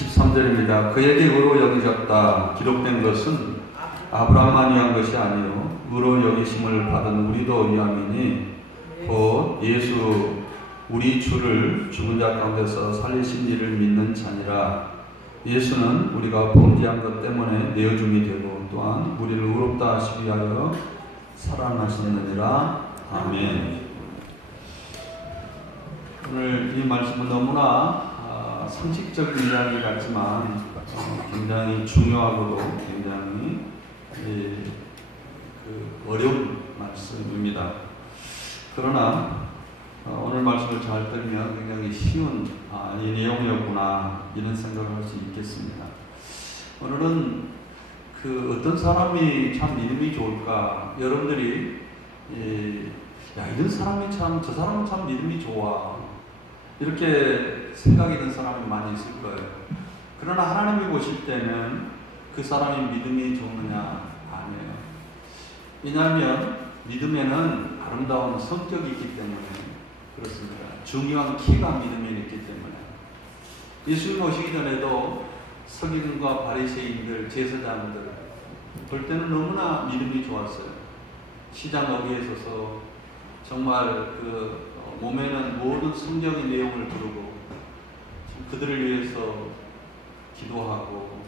13절입니다. 그에게 의로 여기졌다 기록된 것은 아브라함만 위한 것이 아니요 의로 여기심을 받은 우리도 위함이니 곧 예수 우리 주를 죽은 자 가운데서 살리신 이를 믿는 자니라. 예수는 우리가 범죄한 것 때문에 내어줌이 되고 또한 우리를 의롭다 하시기 위하여 살아나셨느니라. 아멘. 오늘 이 말씀은 너무나 상식적인 이야기 같지만 굉장히 중요하고도 굉장히 어려운 말씀입니다. 그러나 오늘 말씀을 잘 들으면 굉장히 쉬운 이 내용이었구나 이런 생각을 할 수 있겠습니다. 오늘은 어떤 사람이 참 믿음이 좋을까? 여러분들이 이런 사람이 참, 저 사람은 참 믿음이 좋아 이렇게 생각이 든 사람이 많이 있을 거예요. 그러나 하나님이 보실 때는 그 사람이 믿음이 좋느냐? 아니에요. 왜냐하면 믿음에는 아름다운 성격이 있기 때문에 그렇습니다. 중요한 키가 믿음에 있기 때문에. 예수님 오시기 전에도 서기관과 바리새인들, 제사장들 볼 때는 너무나 믿음이 좋았어요. 시장 어귀에 서서 정말 몸에는 모든 성경의 내용을 부르고 그들을 위해서 기도하고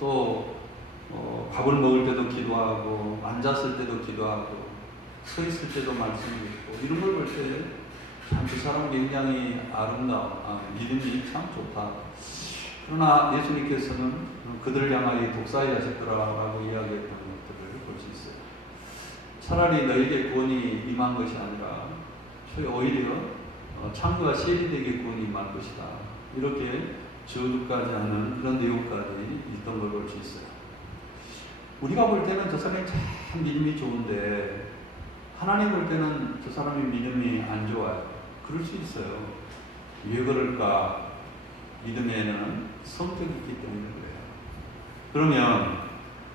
또 밥을 먹을 때도 기도하고 앉았을 때도 기도하고 서 있을 때도 말씀 읽고 이런 걸 볼 때 참 그 사람 굉장히 아름다워 믿음이 참 좋다. 그러나 예수님께서는 그들을 향하여 독사에 하셨더라라고 이야기했던 것들을 볼 수 있어요. 차라리 너에게 구원이 임한 것이 아니라 오히려 창과 세리들에게 구원이 임할 것이다. 이렇게 저주까지 하는 그런 내용까지 있던 걸 볼 수 있어요. 우리가 볼 때는 저 사람이 참 믿음이 좋은데 하나님 볼 때는 저 사람이 믿음이 안 좋아요. 그럴 수 있어요. 왜 그럴까? 믿음에는 성격이 있기 때문에 그래요. 그러면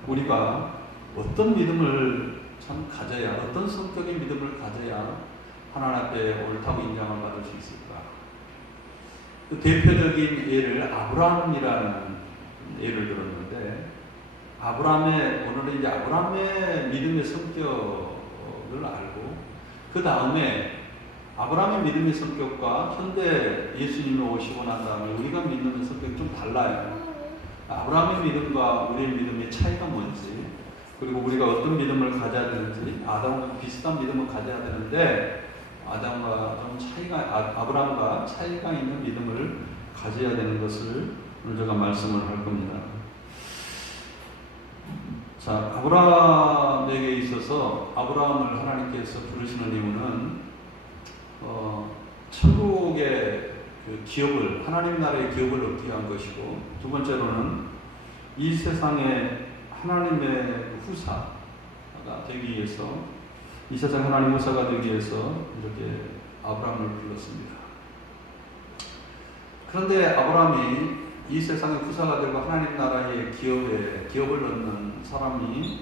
우리가 어떤 믿음을 참 가져야, 어떤 성격의 믿음을 가져야 하나님 앞에 옳다고 인정을 받을 수 있을까? 그 대표적인 예를 아브라함이라는 예를 들었는데 오늘은 이제 아브라함의 믿음의 성격을 알고 그 다음에 아브라함의 믿음의 성격과 현대 예수님이 오시고 난 다음에 우리가 믿는 성격이 좀 달라요. 아브라함의 믿음과 우리의 믿음의 차이가 뭔지 그리고 우리가 어떤 믿음을 가져야 되는지 아담과 비슷한 믿음을 가져야 되는데 아담과 좀 아브라함과 차이가 있는 믿음을 가져야 되는 것을 오늘 제가 말씀을 할 겁니다. 자, 아브라함에게 있어서 아브라함을 하나님께서 부르시는 이유는 천국의 기업을 하나님 나라의 기업을 얻기 위한 것이고 두 번째로는 이 세상에 하나님의 후사가 되기 위해서 이 세상 하나님 후사가 되기 위해서 이렇게 아브라함을 불렀습니다. 그런데 아브라함이 이 세상의 후사가 되고 하나님 나라의 기업을 얻는 사람이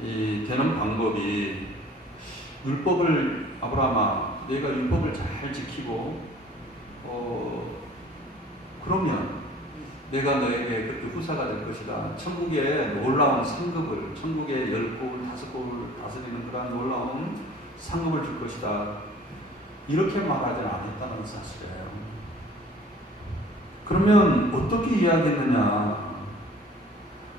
되는 방법이 율법을 아브라함아 너희가 율법을 잘 지키고 그러면 내가 너에게 그렇게 후사가 될 것이다. 천국의 놀라운 상급을 천국의 10곡을 5곡을 다스리는 그러한 놀라운 상급을 줄 것이다. 이렇게 말하지 않았다는 사실이에요. 그러면 어떻게 이야기했느냐?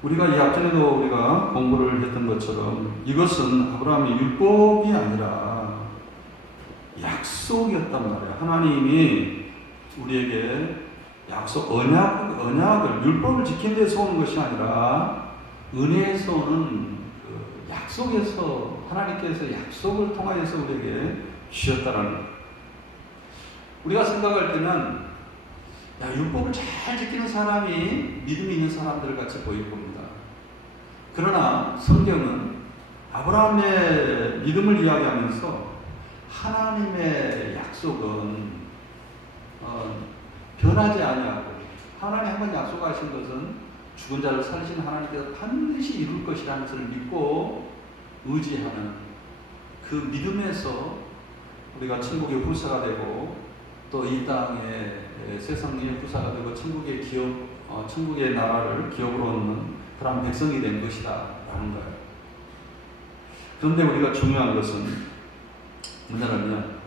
우리가 이 앞전에도 우리가 공부를 했던 것처럼 이것은 아브라함의 율법이 아니라 약속이었단 말이에요. 하나님이 우리에게 언약을 율법을 지킨 데서 오는 것이 아니라 은혜에서 오는 약속에서 하나님께서 약속을 통하여서 우리에게 주셨다라는 거예요. 우리가 생각할 때는 율법을 잘 지키는 사람이 믿음이 있는 사람들 같이 보일 겁니다. 그러나 성경은 아브라함의 믿음을 이야기하면서 하나님의 약속은 변하지 아니하고 하나님 한번 약속하신 것은 죽은 자를 살리신 하나님께서 반드시 이룰 것이라는 것을 믿고 의지하는 그 믿음에서 우리가 천국의 후사가 되고 또 이 땅의 세상의 후사가 되고 천국의 기업 천국의 나라를 기업으로 얻는 그런 백성이 된 것이다 라는 거예요. 그런데 우리가 중요한 것은 뭐냐면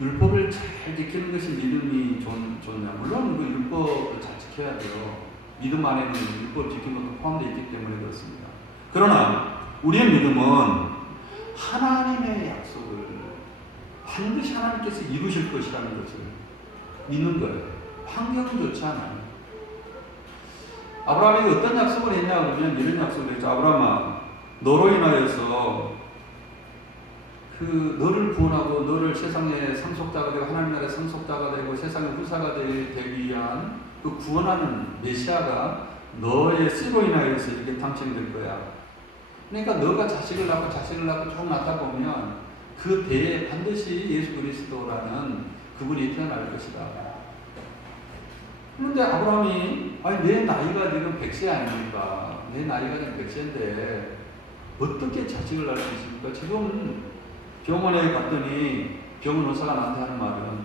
율법을 잘 지키는 것이 믿음이 좋냐. 물론 그 율법을 잘 지켜야 돼요. 믿음 안에는 율법 지키는 것도 포함되어 있기 때문에 그렇습니다. 그러나 우리의 믿음은 하나님의 약속을 반드시 하나님께서 이루실 것이라는 것을 믿는 거예요. 환경은 좋지 않아요. 아브라함에게 어떤 약속을 했냐 그러면 이런 약속을 했죠. 아브라함아, 너로 인하여서 너를 구원하고 너를 세상의 상속자가 되고 하나님 나라의 상속자가 되고 세상의 후사가 되기 위한 그 구원하는 메시아가 너의 씨로 인하여서 이렇게 당첨될 거야. 그러니까 너가 자식을 낳고 쭉 낳다 보면 그 대에 반드시 예수 그리스도라는 그분이 태어날 것이다. 그런데 아브라함이 내 나이가 지금 100세 아닙니까? 내 나이가 지금 100세인데 어떻게 자식을 낳을 수 있습니까? 지금 병원에 갔더니 병원 의사가 나한테 하는 말은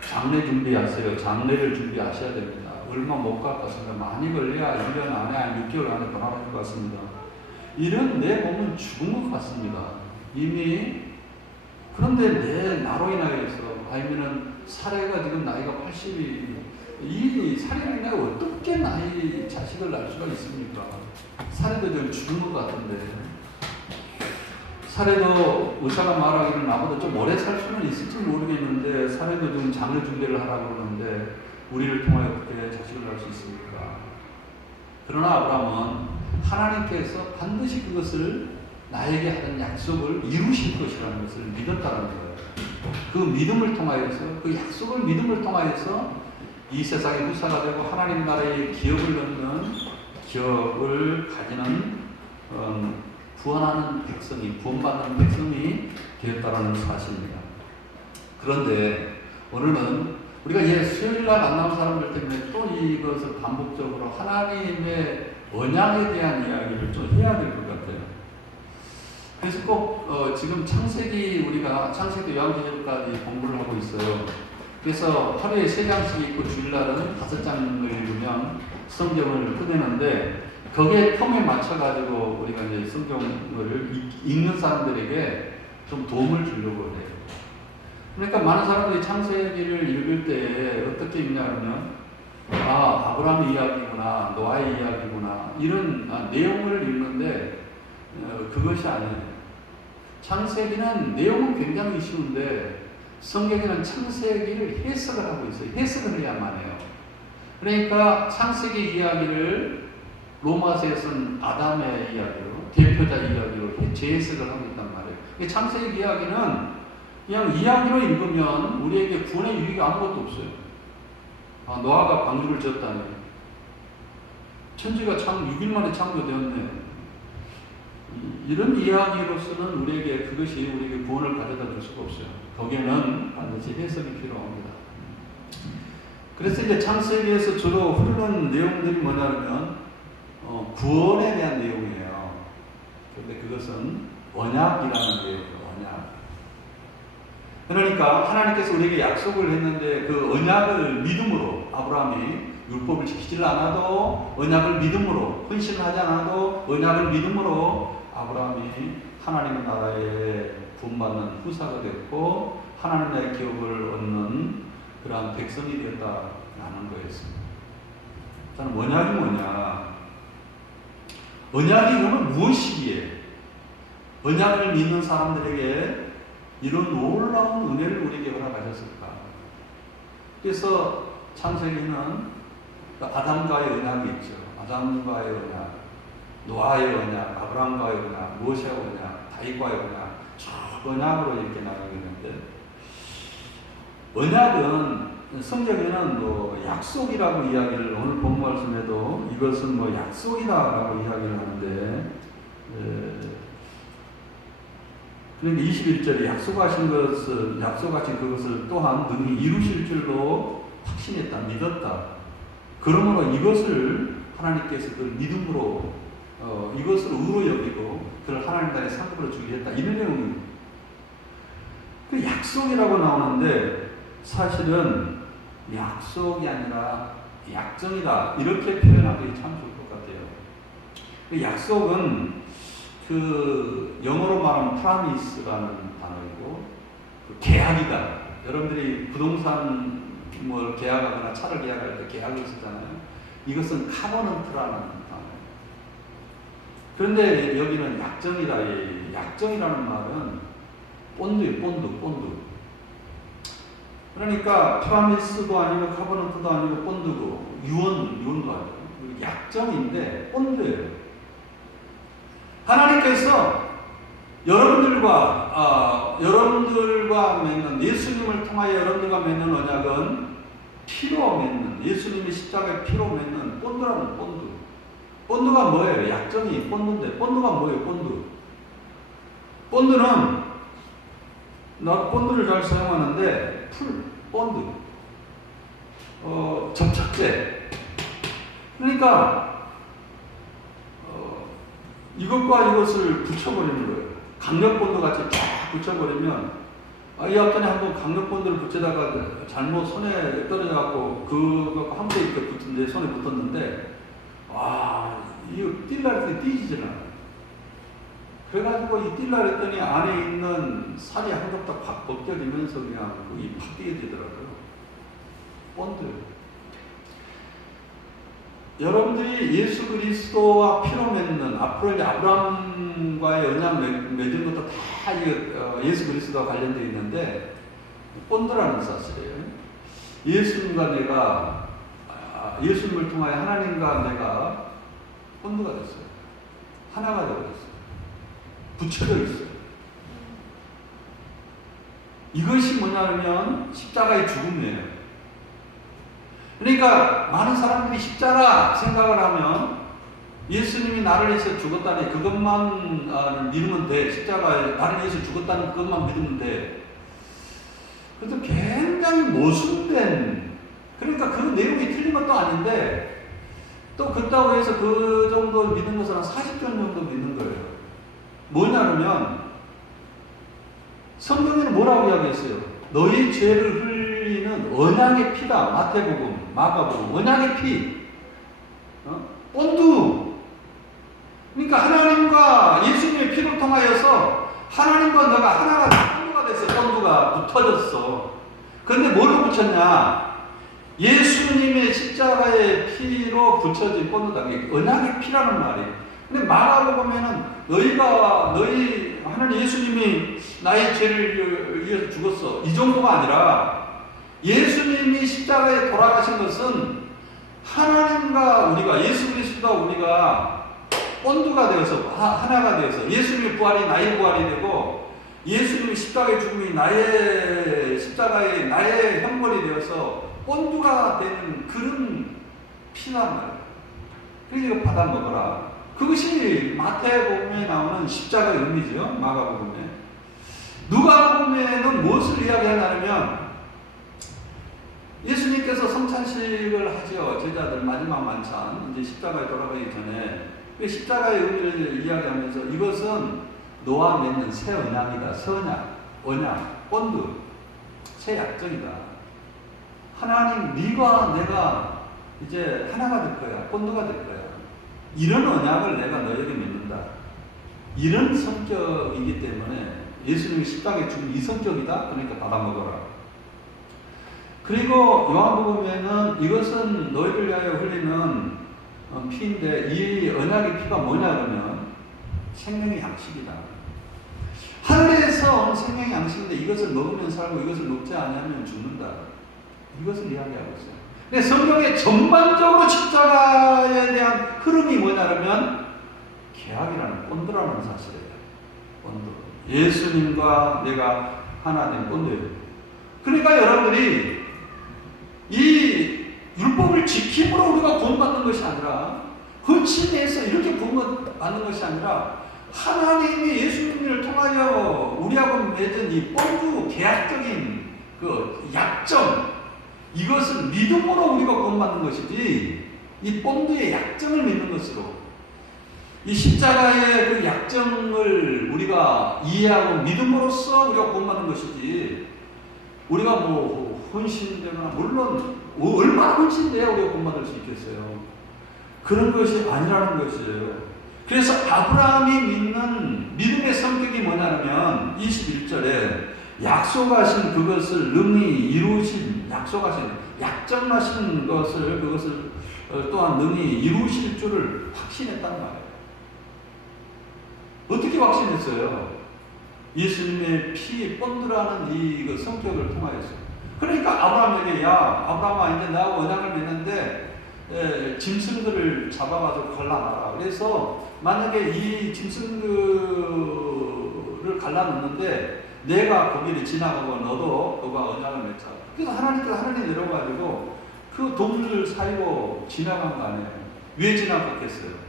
장례 준비하세요. 장례를 준비하셔야 됩니다. 얼마 못 갈 것 같습니다. 많이 걸려야 1년 안에, 한 6개월 안에 돌아갈 것 같습니다. 이런 내 몸은 죽은 것 같습니다. 이미. 그런데 내 나로 인하여서 아니면은 사례가 지금 나이가 80이 이 사례로 인하여 어떻게 나이 자식을 낳을 수가 있습니까? 사례도 좀 죽은 것 같은데. 사례도 의사가 말하기를 나보다 좀 오래 살 수는 있을지 모르겠는데 사례도 좀 장례 준비를 하라고 그러는데 우리를 통하여 어떻게 자식을 낳을 수 있습니까? 그러나 아브라함은 하나님께서 반드시 그것을 나에게 하는 약속을 이루실 것이라는 것을 믿었다는 거예요. 그 믿음을 통하여서 그 약속을 믿음을 통하여서 이 세상의 후사가 되고 하나님 나라의 기업을 얻는 기업을 가지는 구원하는 백성이, 구원받는 백성이 되었다는 사실입니다. 그런데 오늘은 우리가 수요일날 만나는 사람들 때문에 또 이것을 반복적으로 하나님의 언약에 대한 이야기를 좀 해야 될 것 같아요. 그래서 꼭 지금 우리가 창세기 요한계시록까지 공부를 하고 있어요. 그래서 하루에 3장씩 읽고 주일날은 5장을 읽으면 성경을 끝내는데 거기에 텀에 맞춰가지고 우리가 이제 성경을 읽는 사람들에게 좀 도움을 주려고 해요. 그러니까 많은 사람들이 창세기를 읽을 때 어떻게 읽냐면 아브라함의 이야기구나, 노아의 이야기구나 이런 내용을 읽는데 그것이 아니에요. 창세기는 내용은 굉장히 쉬운데 성경에는 창세기를 해석을 하고 있어요. 해석을 해야만 해요. 그러니까 창세기 이야기를 로마서에서는 아담의 이야기로, 대표자 이야기로 재해석을 하고 있단 말이에요. 창세기 이야기는 그냥 이야기로 읽으면 우리에게 구원의 유익이 아무것도 없어요. 노아가 방주를 지었다니. 천지가 6일 만에 창조되었네. 이런 이야기로서는 그것이 우리에게 구원을 가져다 줄 수가 없어요. 거기에는 반드시 해석이 필요합니다. 그래서 이제 창세기에서 주로 흐르는 내용들이 뭐냐면 구원에 대한 내용이에요. 그런데 그것은 언약이라는 내용이에요. 언약. 그러니까 하나님께서 우리에게 약속을 했는데 그 언약을 믿음으로 아브라함이 율법을 지키지 않아도 언약을 믿음으로 헌신을 하지 않아도 언약을 믿음으로 아브라함이 하나님의 나라에 구원받는 후사가 됐고 하나님 나라의 기업을 얻는 그러한 백성이 되었다라는 거였습니다. 저는 언약이 뭐냐? 언약이 그러면 무엇이기에 언약을 믿는 사람들에게 이런 놀라운 은혜를 우리에게 허락하셨을까? 그래서 창세기는 아담과의 언약이 있죠. 아담과의 언약, 노아의 언약, 아브라함과의 언약, 모세의 언약, 다윗과의 언약, 쭉 언약으로 이렇게 나가게 되는데 언약은 성경에는 약속이라고 이야기를 오늘 본 말씀에도 이것은 약속이다라고 이야기를 하는데 그러니까 21절에 약속하신 그것을 또한 능히 이루실 줄로 확신했다, 믿었다. 그러므로 이것을 하나님께서 그 믿음으로 이것을 의로 여기고 그를 하나님 나라의 상급으로 주게 했다. 이런 내용입니다. 그 약속이라고 나오는데 사실은 약속이 아니라 약정이다. 이렇게 표현하기 참 좋을 것 같아요. 그 약속은 그 영어로 말하면 promise라는 단어이고 그 계약이다. 여러분들이 부동산 뭐 계약하거나 차를 계약할 때 계약을 쓰잖아요. 이것은 카버넌트라는 단어예요. 그런데 여기는 약정이다. 이 약정이라는 말은 본드예요. 본드. 그러니까 프라미스도 아니고 카버넌트도 아니고 본드고 유언도 아니고 약정인데 본드예요. 하나님께서 여러분들과 맺는 예수님을 통하여 여러분들과 맺는 언약은 피로 맺는 예수님의 십자가의 피로 맺는 본드라는 본드. 본드가 뭐예요? 약정이 본드인데 본드가 뭐예요? 본드는 나 본드를 잘 사용하는데 본드 접착제. 그러니까 이것과 이것을 붙여버리는 거예요. 강력본드 같이 쫙 붙여버리면 이 앞전에 한번 강력본드를 붙이다가 잘못 손에 떨어져갖고 그거 한 번 이렇게 내 손에 붙었는데 이거 뛸라 했더니 뛰지질 않아요. 그래가지고 이 뛸라 했더니 안에 있는 살이 한 겹다 확 벗겨지면서 그냥 거의 팍 뛰게 되더라고요. 본드. 여러분들이 예수 그리스도와 피로 맺는 앞으로 이제 아브라함과의 언약 맺은 것도 다 예수 그리스도와 관련되어 있는데 본드라는 사실이에요. 예수님과 내가 예수님을 통하여 하나님과 내가 본드가 됐어요. 하나가 되어졌어요. 붙여져 있어요. 이것이 뭐냐면 십자가의 죽음이에요. 그러니까 많은 사람들이 십자가 생각을 하면 예수님이 나를 위해서 죽었다니 그것만 믿으면 돼. 십자가에 나를 위해서 죽었다는 그것만 믿으면 돼. 그래서 굉장히 모순된, 그러니까 그 내용이 틀린 것도 아닌데 또 그렇다고 해서 그 정도 믿는 것은 한 40년 정도 믿는 거예요. 뭐냐면 성경에는 뭐라고 이야기했어요? 너희 죄를 흘리는 언약의 피다. 마태복음, 마가복음, 언약의 피. 본드. 그러니까 하나님과 예수님의 피를 통하여서 하나님과 너가 하나가 본드가 됐어. 본드가 붙어졌어. 그런데 뭐로 붙였냐? 예수님의 십자가의 피로 붙여진 본드다. 언약의 피라는 말이에요. 근데 마가복음에는 너희 하나님 예수님이 나의 죄를 위해서 죽었어. 이 정도가 아니라 예수님이 십자가에 돌아가신 것은 하나님과 우리가 예수 그리스도와 우리가 본드가 되어서 하나가 되어서 예수님의 부활이 나의 부활이 되고 예수님의 십자가의 죽음이 나의 십자가의 나의 형벌이 되어서 본드가 되는 그런 피란 말이에요. 그래서 이거 받아 먹어라. 그것이 마태복음에 나오는 십자가의 의미죠. 마가복음에. 누가복음에는 무엇을 이야기하냐면 예수님께서 성찬식을 하지요. 제자들 마지막 만찬 이제 십자가에 돌아가기 전에 그 십자가의 의미를 이야기하면서 이것은 너와 맺는 새 언약이다. 새 언약, 본드, 새 약정이다. 하나님 네가 내가 이제 하나가 될 거야. 본드가 될 거야. 이런 언약을 내가 너에게 맺는다. 이런 성격이기 때문에 예수님이 십자가에 죽은 이 성격이다. 그러니까 받아 먹어라. 그리고 요한복음에는 이것은 너희를 위하여 흘리는 피인데 이 언약의 피가 뭐냐 그러면 생명의 양식이다. 하늘에서 온 생명의 양식인데 이것을 먹으면 살고 이것을 먹지 않으면 죽는다. 이것을 이야기하고 있어요. 근데 성경의 전반적으로 십자가에 대한 흐름이 뭐냐 그러면 계약이라는 본드라는 사실이에요. 본드. 예수님과 내가 하나 된 본드예요. 그러니까 여러분들이 이 율법을 지킴으로 우리가 구원받는 것이 아니라 헌신해서 이렇게 구원받는 것이 아니라 하나님이 예수님을 통하여 우리하고 맺은 이 본드 계약적인 그 약정 이것을 믿음으로 우리가 구원받는 것이지 이 본드의 약정을 믿는 것으로 이 십자가의 그 약정을 우리가 이해하고 믿음으로써 우리가 구원받는 것이지 우리가 뭐 헌신되거나 물론 얼마나 훨씬 돼야 우리가 본받을 수 있겠어요. 그런 것이 아니라는 것이에요. 그래서 아브라함이 믿는 믿음의 성격이 뭐냐면 21절에 약속하신 그것을 능히 이루신, 약속하신, 약정하신 그것을 또한 능히 이루실 줄을 확신했단 말이에요. 어떻게 확신했어요? 예수님의 피 본드라는 이 성격을 통하여서. 그러니까 아브라함에게, 야 아브라함아, 이제 나하고 언약을 맺는데 짐승들을 잡아가지고 갈라놔라. 그래서 만약에 이 짐승들을 갈라놓는데 내가 거기를 지나가고 너가 언약을 맺자. 그래서 하나님이 내려가지고 그 동물 사이로 지나간 거 아니에요. 왜 지나갔겠어요?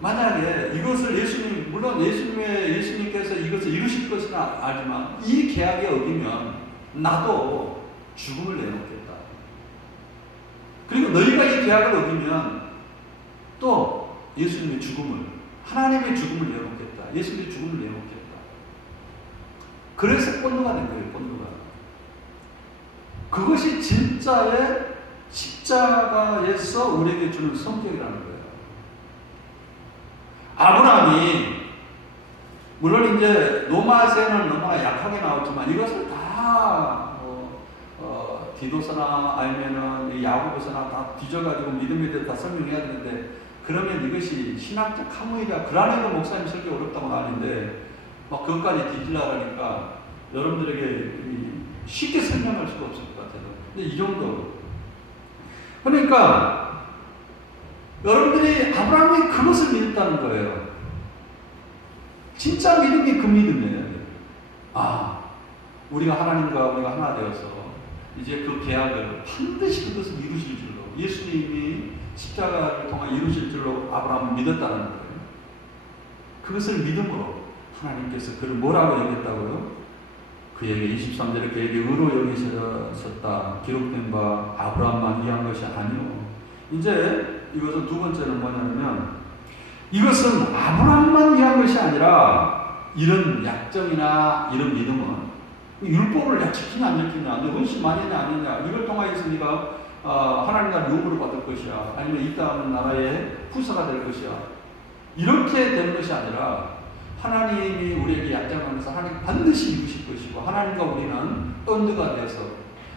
만약에 이것을 물론 예수님께서 이것을 이루실 것은 알지만 이 계약에 어기면 나도 죽음을 내놓겠다. 그리고 너희가 이 계약을 어기면 또 예수님의 하나님의 죽음을 내놓겠다. 예수님의 죽음을 내놓겠다. 그래서 본드가 된 거예요. 본드가. 그것이 진짜의 십자가에서 우리에게 주는 성격이라는 거예요. 아브라함이 물론 이제 로마서에는 너무나 약하게 나왔지만 이것을 다 디도서나 아니면은 야고보서나 다 뒤져가지고 믿음에 대해 다 설명해야 되는데, 그러면 이것이 신학적 학문이라 그라네로 목사님 설교 어렵다고 하는데 막 그것까지 뒤질라 하니까 여러분들에게 쉽게 설명할 수가 없을 것 같아요. 근데 이 정도. 그러니까 여러분들이 아브라함이 그것을 믿었다는 거예요. 진짜 믿음이 그 믿음이에요. 우리가 하나님과 우리가 하나 되어서 이제 그 계약을 반드시 그것을 이루실 줄로, 예수님이 십자가를 통해 이루실 줄로 아브라함은 믿었다는 거예요. 그것을 믿음으로 하나님께서 그를 뭐라고 여겼다고요? 그에게 23절에 그에게 의로 여기셨다 기록된 바 아브라함만 위한 것이 아니오. 이제 이것은 두 번째는 뭐냐면, 이것은 아브라함만 위한 것이 아니라 이런 약정이나 이런 믿음은 율법을 지키냐 안 지키냐, 너 헌신 많이 했냐 안 했냐, 이걸 통하여서 네가 하나님 나라 유업으로 받을 것이야, 아니면 이 다음 나라의 후사가 될 것이야, 이렇게 되는 것이 아니라 하나님이 우리에게 약정하면서 하나님 반드시 이루실 것이고, 하나님과 우리는 언드가 돼서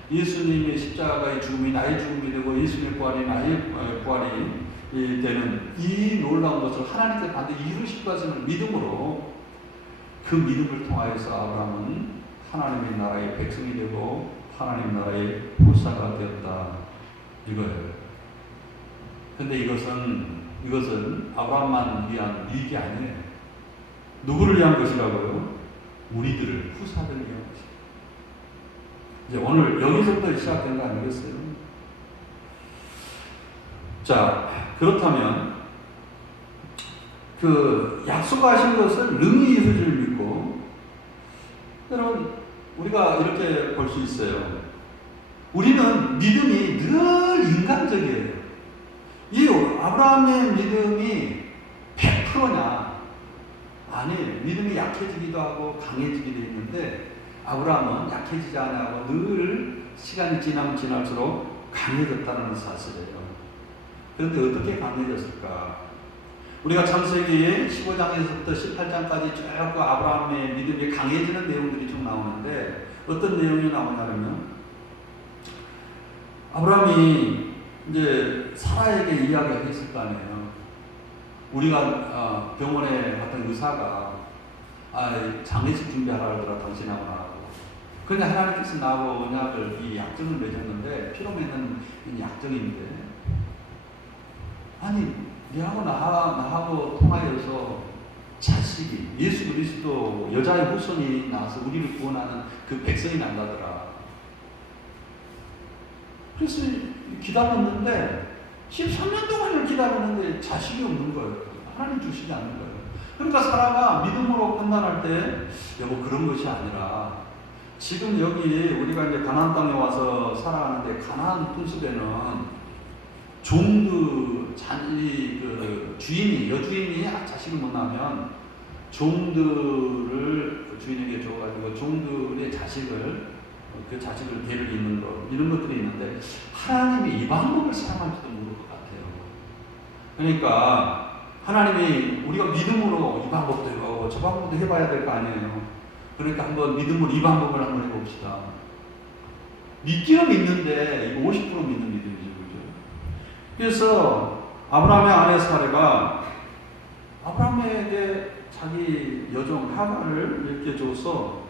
예수님의 십자가의 죽음이 나의 죽음이 되고 예수님의 부활이 나의 부활이 되는 이 놀라운 것을 하나님께서 반드시 이루실 것을 믿음으로, 그 믿음을 통하여서 아브라함은 하나님의 나라의 백성이 되고 하나님 나라의 후사가 되었다, 이거예요. 근데 이것은 아브라함만 위한 일이 아니에요. 누구를 위한 것이라고요? 우리들을, 후사들을 위한 것이에요. 이제 오늘 여기서부터 시작된 거 아니겠어요? 자, 그렇다면 그 약속하신 것을 능히 이루실 줄 믿고, 여러분 우리가 이렇게 볼 수 있어요. 우리는 믿음이 늘 인간적이에요. 이 아브라함의 믿음이 100%냐? 아니에요. 믿음이 약해지기도 하고 강해지기도 했는데, 아브라함은 약해지지 않고 늘 시간이 지나면 지날수록 강해졌다는 사실이에요. 그런데 어떻게 강해졌을까? 우리가 창세기 15장에서부터 18장까지 쭉 아브라함의 믿음이 강해지는 내용들이 쭉 나오는데, 어떤 내용이 나오냐면, 아브라함이 이제 사라에게 이야기했을 거 아니에요. 우리가 병원에 갔던 의사가 장례식 준비하라 그러더라, 당신하고 나하고. 근데 하나님께서 나하고 언약을, 이 약정을 맺었는데, 피로 맺는 약정인데, 아니 니하고 나하고 통하여서 자식이, 예수 그리스도 여자의 후손이 나와서 우리를 구원하는 그 백성이 난다더라. 그래서 기다렸는데 13년 동안을 기다렸는데 자식이 없는 거예요. 하나님 주시지 않는 거예요. 그러니까 사라가 믿음으로 판단할 때, 여보 그런 것이 아니라 지금 여기 우리가 이제 가나안 땅에 와서 살아가는데, 가나안 풍습에는 주인이, 여주인이 자식을 못 낳으면 종들을 주인에게 줘가지고 종들의 자식을 그 자식을 대를 잇는 것 이런 것들이 있는데 하나님이 이 방법을 사용할지도 모를 것 같아요. 그러니까 하나님이 우리가 믿음으로 이 방법도 해보고 저 방법도 해봐야 될 거 아니에요. 그러니까 한번 믿음으로 이 방법을 한번 해봅시다. 믿기는 믿는데 이거 50% 믿는 믿음이죠. 그죠? 그래서 아브라함의 아내 사레가 아브라함에게 자기 여종 하갈을 이렇게 줘서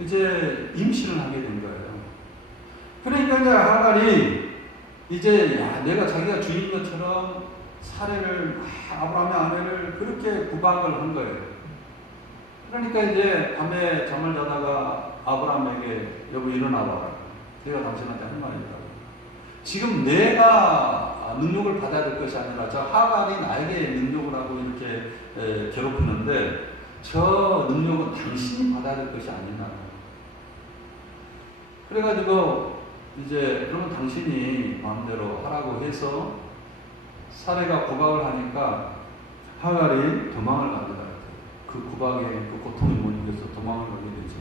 이제 임신을 하게 된 거예요. 그러니까 이제 하갈이 이제 내가 자기가 주인 것처럼 사례를 아브라함의 아내를 그렇게 구박을 한 거예요. 그러니까 이제 밤에 잠을 자다가 아브라함에게 여보 일어나봐라. 내가 당신한테 할 말이 있다고. 지금 내가 능력을 받아야 될 것이 아니라 저 하갈이 나에게 능력을 하고 이렇게 괴롭히는데 저 능력은 당신이 받아야 될 것이 아니냐. 그래가지고 이제 그러면 당신이 마음대로 하라고 해서 사례가 구박을 하니까 하갈이 도망을 가게 돼요. 그 구박에 그 고통이 못 이겨서 도망을 가게 되죠.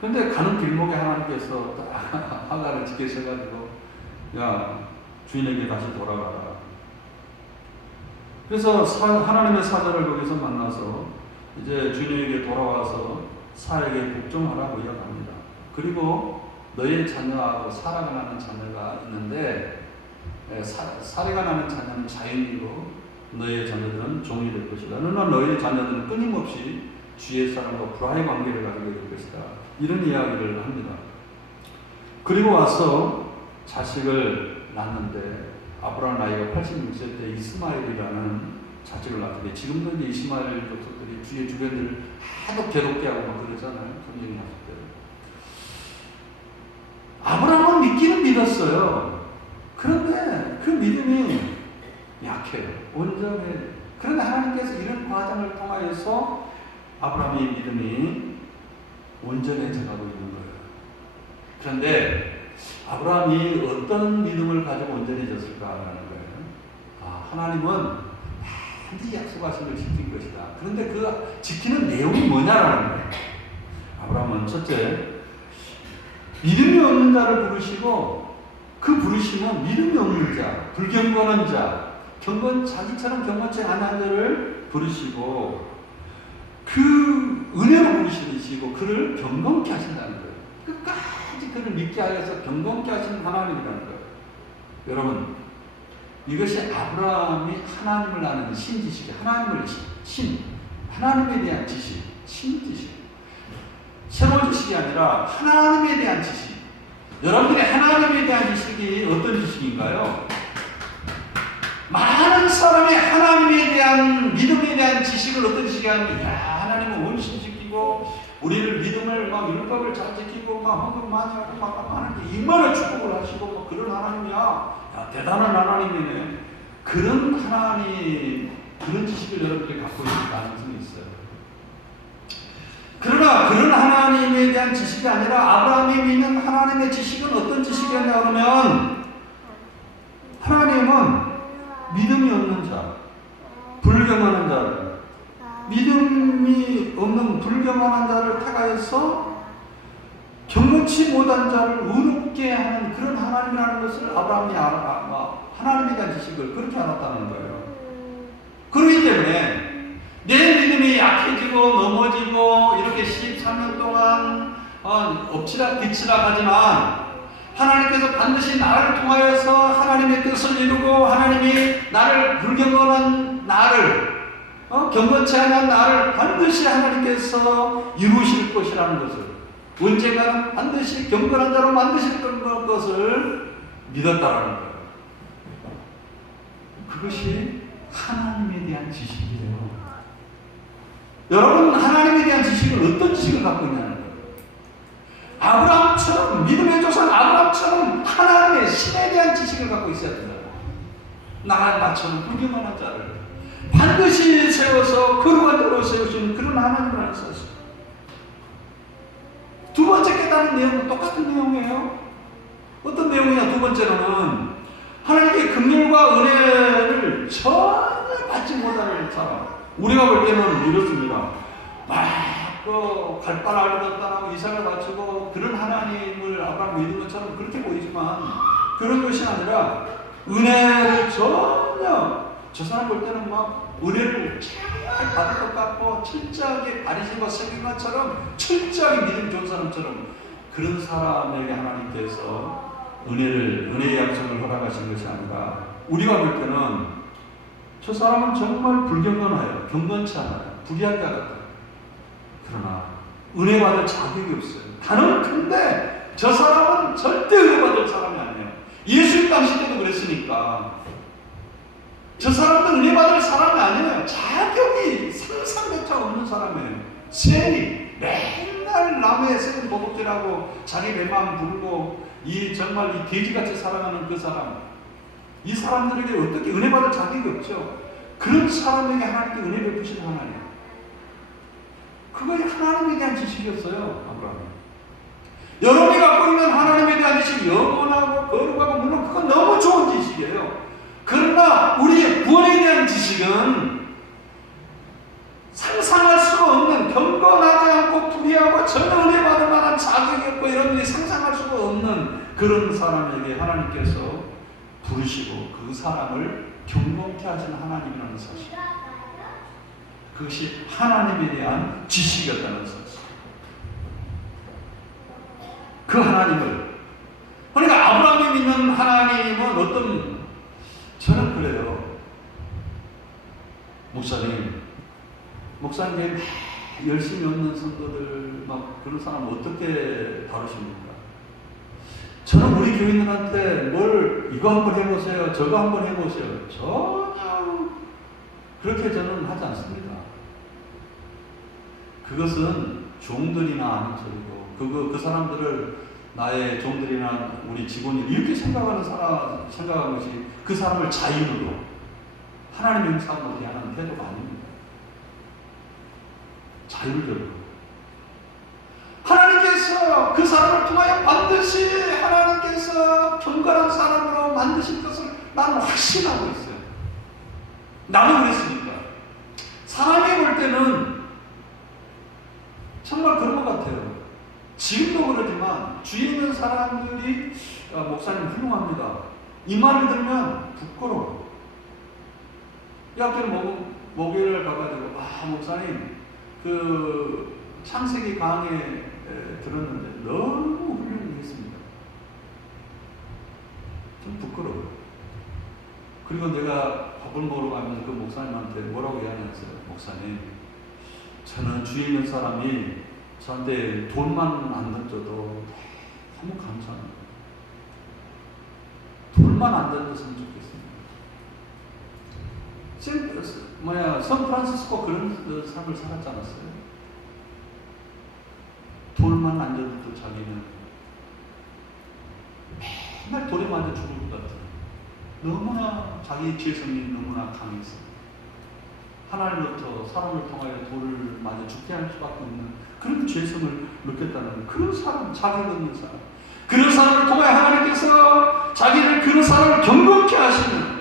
그런데 가는 길목에 하나님께서 하갈을 지키셔가지고 야 주인에게 다시 돌아가라. 그래서 하나님의 사자를 거기서 만나서 이제 주인에게 돌아와서 사에게 복종하라고 이야기합니다. 그리고 너의 자녀하고 사라가 나는 자녀가 있는데 사례가 나는 자녀는 자연이고 너의 자녀들은 종이 될 것이다. 너는 너의 자녀들은 끊임없이 주의 사람과 불화의 관계를 가지게 될 것이다. 이런 이야기를 합니다. 그리고 와서 자식을 낳는데 아브라함 나이가 86세 때 이스마엘이라는 자식을 낳게 돼. 지금도 이제 이스마엘 족속들이 주의 주변을 하도 괴롭게 하고 막 그러잖아요. 전쟁이 났을 때. 아브라함은 믿기는 믿었어요. 그런데 그 믿음이 약해요. 온전해. 그런데 하나님께서 이런 과정을 통하여서 아브라함의 믿음이 온전해져 가고 있는 거예요. 그런데 아브라함이 어떤 믿음을 가지고 온전해졌을까라는 거예요. 하나님은 반드시 약속하신 걸 지킬 것이다. 그런데 그 지키는 내용이 뭐냐라는 거예요. 아브라함은 첫째, 믿음이 없는 자를 부르시고 그 부르심은 믿음이 없는 자, 불경건한 자, 자기처럼 경건치 않은 자를 부르시고 그 은혜로 부르시고 그를 경건케 하신다는 거예요. 끝까지 그를 믿게 하여서 경건케 하시는 하나님이라는 거예요. 여러분, 이것이 아브라함이 하나님을 아는 신지식이 하나님에 대한 지식, 신지식. 새로운 지식이 아니라 하나님에 대한 지식. 여러분들의 하나님에 대한 지식이 어떤 지식인가요? 많은 사람이 하나님에 대한 믿음에 대한 지식을 어떤 지식이 하냐면 하나님은 원신지키고 우리를 믿음을 막 율법을 잘 지키고 막 헌금 많이 하고 막 하는데 이만한 축복을 하시고 막 그런 하나님이야. 야, 대단한 하나님이네. 그런 하나님, 그런 지식을 여러분들이 갖고 있을 가능성이 있어요. 그러나 그런 하나님에 대한 지식이 아니라 아브라함이 믿는 하나님의 지식은 어떤 지식이었냐 그러면 하나님은 믿음이 없는 자, 불경건한 자를, 믿음이 없는 불경건한 자를 택하여서 경건치 못한 자를 의롭게 하는 그런 하나님이라는 것을 아브라함이 하나님에 대한 지식을 그렇게 알았다는 거예요. 그렇기 때문에 내 믿음이 약해지고 넘어지고 이렇게 14년 동안 엎치락 뒤치락 하지만 하나님께서 반드시 나를 통하여서 하나님의 뜻을 이루고 하나님이 나를 불경건한 나를 경건치 않은 나를 반드시 하나님께서 이루실 것이라는 것을 언젠가는 반드시 경건한 자로 만드실 것을 믿었다라는 거예요. 그것이 하나님에 대한 지식이에요. 여러분 하나님에 대한 지식을 어떤 지식을 갖고 있냐는 거예요. 아브라함처럼 믿음의 조상 아브라함처럼 하나님의 신에 대한 지식을 갖고 있어야 된다. 나처럼 불경건한 자를 반드시 세워서 거룩한 자로 세우시는 그런 하나님이라는 사실. 두 번째 깨달은 내용은 똑같은 내용이에요. 어떤 내용이냐? 두 번째로는 하나님의 긍휼과 은혜를 전혀 받지 못하는 사람. 우리가 볼 때는 이렇습니다. 갈 바를 알고 이삭을 바치고 그런 하나님 그런 것이 아니라 은혜를 전혀 저 사람 볼 때는 막 은혜를 잘 받을 것 같고 철저하게 바리새인과 서기관처럼 철저하게 믿음 좋은 사람처럼 그런 사람에게 하나님께서 은혜의 약속을 허락하신 것이 아니라 우리가 볼 때는 저 사람은 정말 불경건해요. 경건치 않아요. 불의한 자 같아요. 그러나 은혜 받을 자격이 없어요. 단언컨대 저 사람은 절대 은혜 받을 사람이 아니에요. 예수님 당시 때도 그랬으니까 저 사람은 은혜 받을 사람이 아니에요. 자격이 상상조차 없는 사람이에요. 세리 맨날 나무에 세운 도둑질하고 자기 배만 부르고 정말 이 돼지같이 살아가는 그 사람, 이 사람들에게 어떻게 은혜 받을 자격이 없죠. 그런 사람에게 하나님께 은혜 베푸신 하나님, 그것이 하나님에 대한 지식이었어요. 아브라함. 여러분이 갖고 있는 하나님에 대한 지식이 영원하고 거룩하고 물론 그건 너무 좋은 지식이에요. 그러나 우리의 구원에 대한 지식은 상상할 수가 없는, 경건하지 않고 불의하고 전혀 은혜 받을 만한 자격이 없고 이런 일이 상상할 수가 없는 그런 사람에게 하나님께서 부르시고 그 사람을 경건케 하시는 하나님이라는 사실, 그것이 하나님에 대한 지식이었다는 사실. 그 하나님을, 그러니까 아브라함이 믿는 하나님은 저는 그래요. 목사님 열심히 얻는 성도들 막 그런 사람 어떻게 다루십니까? 저는 우리 교인들한테 이거 한번 해보세요, 저거 한번 해보세요, 전혀 그렇게 저는 하지 않습니다. 그것은 종들이나 하는 소리고, 그 사람들을 나의 종들이나 우리 직원이 이렇게 생각하는 것이 그 사람을 자유로 하나님의 형상으로 대하는 태도가 아닙니다. 자율적으로 하나님께서 그 사람을 통하여 반드시 하나님께서 경건한 사람으로 만드실 것을 나는 확신하고 있어요. 나도 그랬으니까. 사람이 볼 때는 정말 그런 것 같아요. 지금도 그러지만 주위에 있는 사람들이 목사님 훌륭합니다, 이 말을 들으면 부끄러워. 목요일을 가가지고 목사님 그 창세기 강의 들었는데 너무 훌륭했습니다. 좀 부끄러워요. 그리고 내가 밥을 먹으러 가면서 그 목사님한테 뭐라고 이야기했어요. 목사님, 저는 주위에 있는 사람이 저한테 돈만 안 던져도 너무 감사합니다. 돈만 안 던졌으면 좋겠습니다. 샌프란시스코 그런 삶을 살았지 않았어요? 돌만 안 던져도 자기는 맨날 돌에 맞아 죽을 것 같아요. 너무나 자기 죄성이 너무나 강했어요. 하나님부터 사람을 통하여 돌을 맞아 죽게 할 수밖에 없는 그런 죄성을 느꼈다는 그런 사람, 자격이 없는 사람, 그런 사람을 통하여 하나님께서 자기를 그런 사람을 경건케 하시는,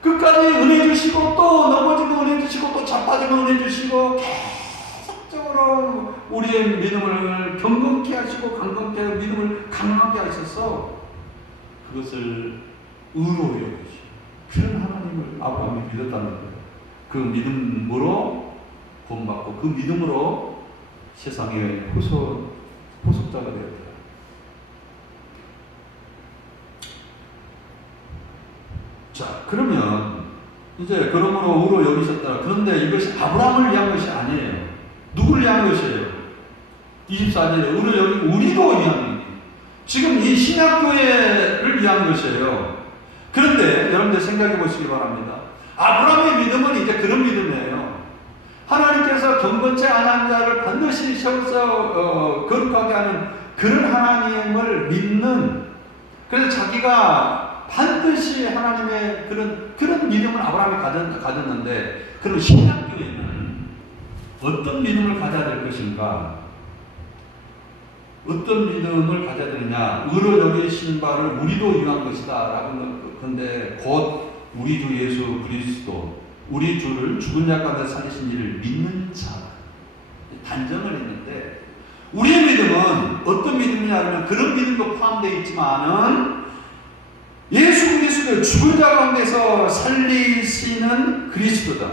끝까지 은혜 주시고 또 넘어지고 은혜 주시고 또 자빠지고 은혜 주시고 계속적으로 우리의 믿음을 경건케 하시고 강건케 하고 믿음을 강하게 하셔서 그것을 의로 여기시고, 그런 하나님을 아브라함이 믿었다는 거예요. 그 믿음으로 구원받고 그 믿음으로 세상의 후속자가 되었다. 자, 그러면 이제 그러므로 의로 여기셨다. 그런데 이것이 아브라함을 위한 것이 아니에요. 누구를 위한 것이에요? 24절에 의로 여기 우리도 위한 것이에요. 지금 이 신약교회를 위한 것이에요. 그런데 여러분들 생각해 보시기 바랍니다. 아브라함의 믿음은 이제 그런 믿음이에요. 하나님께서 경건치 않은 자를 반드시 세워서 거룩하게 하는 그런 하나님을 믿는, 그래서 자기가 반드시 하나님의 그런 믿음을 아브라함이 가졌는데, 그럼 신약교회는 어떤 믿음을 가져야 될 것인가? 어떤 믿음을 가져야 되느냐? 의로 여기신 바를 우리도 위한 것이다 라고 건데, 곧 우리 주 예수 그리스도, 우리 주를 죽은 자 가운데 살리신 이를 믿는 자, 단정을 했는데, 우리의 믿음은 어떤 믿음이냐 하면 그런 믿음도 포함되어 있지만은 예수 그리스도를 죽은 자 가운데서 살리시는 그리스도다.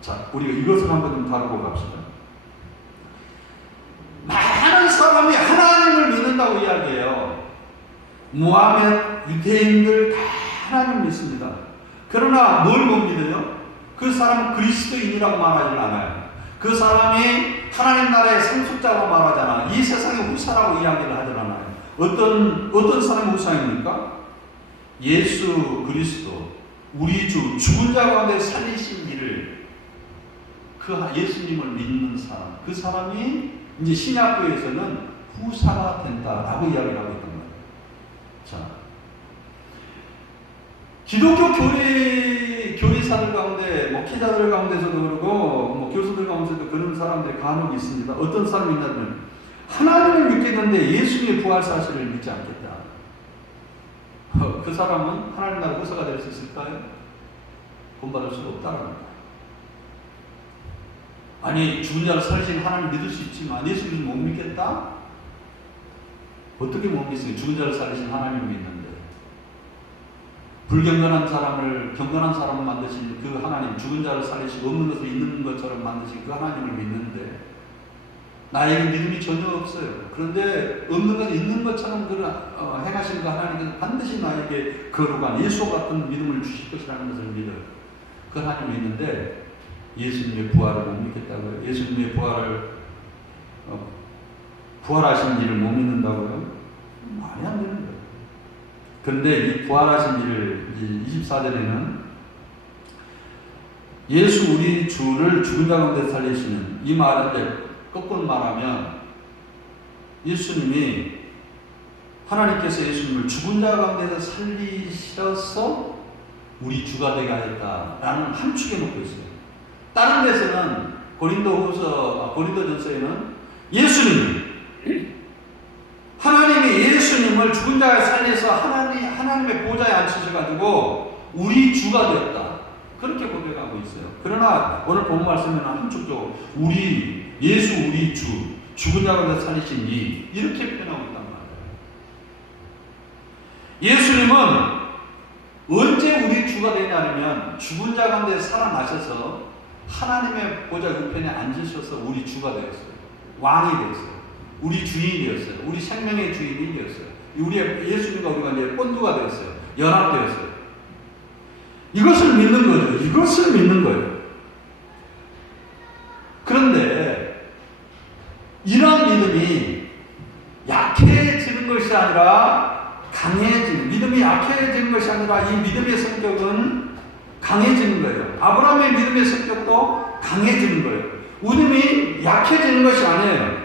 자, 우리가 이것을 한번 좀 다루고 갑시다. 많은 사람이 하나님을 믿는다고 이야기해요. 모하메드, 유대인들 다 하나님 믿습니다. 그러나 뭘 못 믿어요? 그 사람은 그리스도인이라고 말하지 않아요. 그 사람이 하나님 나라의 상속자라고 말하잖아. 이 세상의 후사라고 이야기를 하지 않아요. 어떤 사람의 후사입니까? 예수 그리스도, 우리 주, 죽은 자 가운데 살리신 이를, 그 예수님을 믿는 사람, 그 사람이 이제 신약교에서는 후사가 된다라고 이야기를 하고 있단 말이에요. 자, 기독교 교리사들 가운데, 목회자들 가운데서도 그러고, 교수들 가운데서도 그런 사람들이 간혹 있습니다. 어떤 사람이 있냐면, 하나님을 믿겠는데 예수님의 부활 사실을 믿지 않겠다. 그 사람은 하나님 나라 후사가 될 수 있을까요? 본받을 수 없다는 거예요. 아니, 죽은 자를 살리신 하나님 믿을 수 있지만 예수님을 못 믿겠다? 어떻게 못 믿어요? 죽은 자를 살리신 하나님을 믿는데. 불경건한 사람을 경건한 사람을 만드신 그 하나님, 죽은 자를 살리시고 없는 것을 있는 것처럼 만드신 그 하나님을 믿는데 나에게 믿음이 전혀 없어요. 그런데 없는 것을 있는 것처럼 행하시는 그 하나님께서 반드시 나에게 거룩한 예수와 같은 믿음을 주실 것이라는 것을 믿어요. 그 하나님을 믿는데 예수님의 부활을 못 믿겠다고요? 예수님의 부활하신 일을 못 믿는다고요? 말이 안 되는 거예요. 그런데 이 부활하신 일을 24절에는 예수 우리 주를 죽은 자 가운데 살리시는, 이 말을 거꾸로 말하면 예수님이, 하나님께서 예수님을 죽은 자 가운데서 살리셔서 우리 주가 되게 하였다라는 함축에 놓고 있어요. 다른 데서는 고린도전서에는 예수님이, 하나님이 예수님을 죽은 자에 살려서 하나님의 보좌에 앉히셔가지고 우리 주가 되었다, 그렇게 고백하고 있어요. 그러나 오늘 본 말씀에는 함축적으로 예수 우리 주, 죽은 자 가운데 살리신 이, 이렇게 표현하고 있단 말이에요. 예수님은 언제 우리 주가 되냐면 죽은 자 가운데 살아나셔서 하나님의 보좌 우편에 앉으셔서 우리 주가 되었어요. 왕이 되었어요. 우리 주인이 되었어요. 우리 생명의 주인이 되었어요. 예수님과 우리가 이제 본두가 되었어요. 연합되었어요. 이것을 믿는 거죠. 이것을 믿는 거예요. 그런데 이런 믿음이 약해지는 것이 아니라 강해지는, 믿음이 약해지는 것이 아니라 이 믿음의 성격은 강해지는 거예요. 아브라함의 믿음의 성격도 강해지는 거예요. 믿음이 약해지는 것이 아니에요.